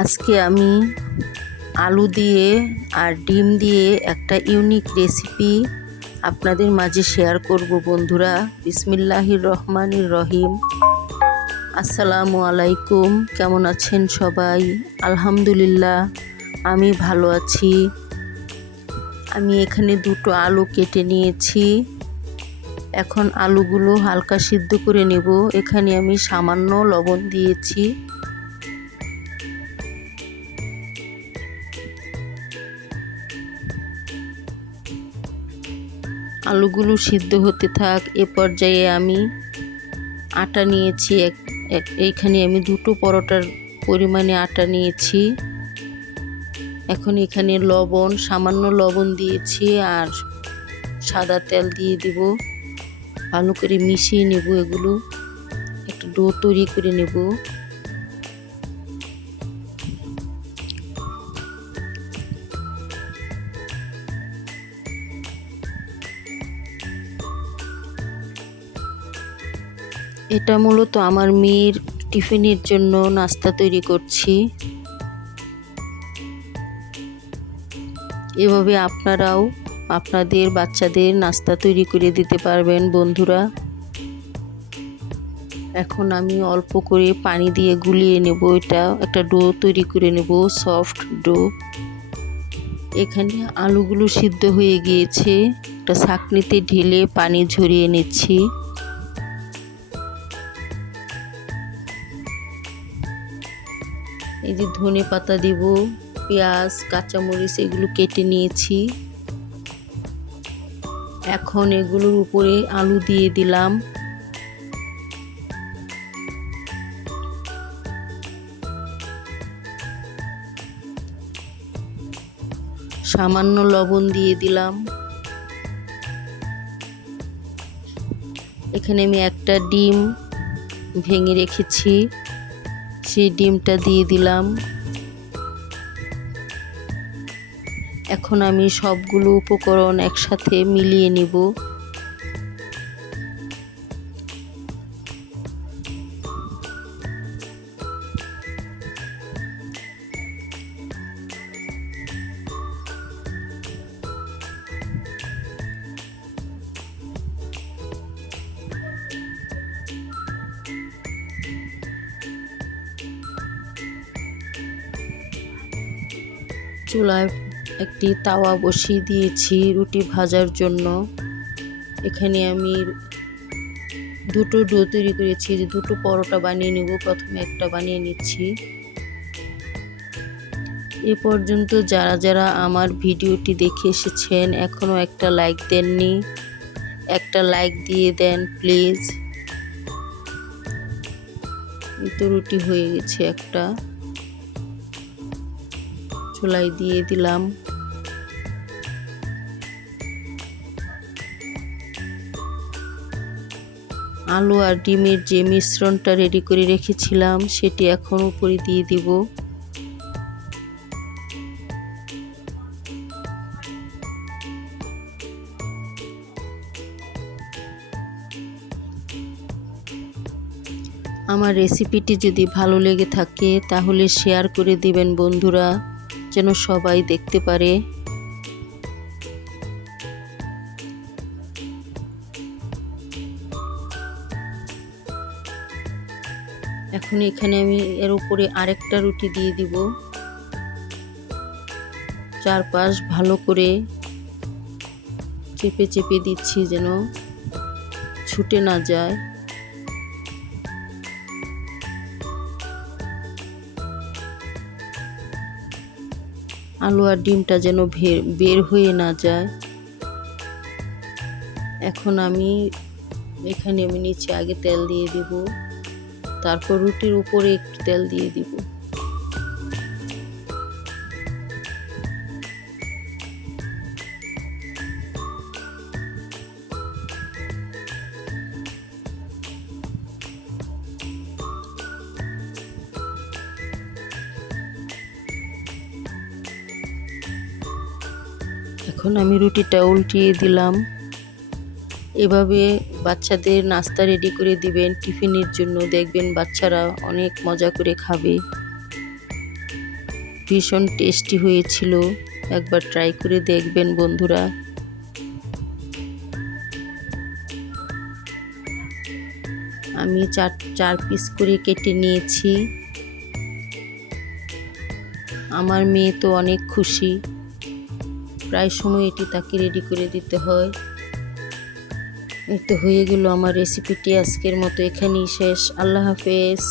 আজকে আমি আলু দিয়ে আর ডিম দিয়ে একটা ইউনিক রেসিপি আপনাদের মাঝে শেয়ার করব বন্ধুরা। বিসমিল্লাহির রহমানির রহিম। আসসালামু আলাইকুম, কেমন আছেন সবাই? আলহামদুলিল্লাহ, আমি ভালো আছি। আমি এখানে দুটো আলু কেটে নিয়েছি। এখন আলুগুলো হালকা সিদ্ধ করে নেব। এখানে আমি সামান্য লবণ দিয়েছি। আলুগুলো সিদ্ধ হতে থাক। এ পর্যায়ে আমি আটা নিয়েছি। এইখানে আমি দুটো পরোটার পরিমাণে আটা নিয়েছি। এখন এখানে সামান্য লবণ দিয়েছি আর সাদা তেল দিয়ে দিব। ভালো করে মিশিয়ে নেব। এগুলো একটা ডো তৈরি করে নেব। এটা মূলত আমার মেয়ের টিফিনের জন্য নাস্তা তৈরি করছি। এভাবে আপনারাও আপনাদের বাচ্চাদের নাস্তা তৈরি করে দিতে পারবেন বন্ধুরা। এখন আমি অল্প করে পানি দিয়ে গুলিয়ে নেব। এটা একটা ডো তৈরি করে নেব, সফট ডো। এখানে আলুগুলো সিদ্ধ হয়ে গিয়েছে। একটা ছাঁকনিতে ঢেলে পানি ঝরিয়ে নিচ্ছি। এই যে ধনে পাতা দিব, পেঁয়াজ, কাঁচামরিচ এগুলো কেটে নিয়েছি। এখন এগুলোর উপরে আলু দিয়ে দিলাম। সামান্য লবণ দিয়ে দিলাম। এখানে আমি একটা ডিম ভেঙে রেখেছি, সেই ডিমটা দিয়ে দিলাম। এখন আমি সবগুলো উপকরণ একসাথে মিলিয়ে নিব। চুলায় একটি তাওয়া বসিয়ে দিয়েছি রুটি ভাজার জন্য। এখানে আমি দুটো ডো তৈরি করেছি, যে দুটো পরোটা বানিয়ে নেব। প্রথমে একটা বানিয়ে নিচ্ছি। এ পর্যন্ত যারা যারা আমার ভিডিওটি দেখে এসেছেন এখনও একটা লাইক দেননি, একটা লাইক দিয়ে দেন প্লিজ। তো রুটি হয়ে গেছে একটা, চুলায় দিয়ে দিলাম। আলু আর ডিমের যে মিশ্রণটা রেডি করে রেখেছিলাম সেটি এখন উপরে দিয়ে দিব। আমার রেসিপিটি যদি ভালো লেগে থাকে তাহলে শেয়ার করে দিবেন বন্ধুরা, যেন সবাই দেখতে পারে। এখন এখানে আমি এর উপরে আরেকটা রুটি দিয়ে দিব। চারপাশ ভালো করে চেপে চেপে দিচ্ছি যেন ছুটে না যায়। আলু আর ডিমটা যেন বের হয়ে না যায়। এখন এখানে আমি নিচে আগে তেল দিয়ে দিব, তারপর রুটির উপরে একটু তেল দিয়ে দিব। এখন আমি রুটিটা উল্টিয়ে দিলাম। এভাবে বাচ্চাদের নাস্তা রেডি করে দিবেন টিফিনের জন্য, দেখবেন বাচ্চারা অনেক মজা করে খাবে। ভীষণ টেস্টি হয়েছিল। একবার ট্রাই করে দেখবেন বন্ধুরা। আমি চার পিস করে কেটে নিয়েছি। আমার মেয়ে তো অনেক খুশি, প্রায় সময় এটি তাকে রেডি করে দিতে হয়। এই তো হয়ে গেল আমার রেসিপিটি। আজকের মতো এখানেই শেষ। আল্লাহ হাফেজ।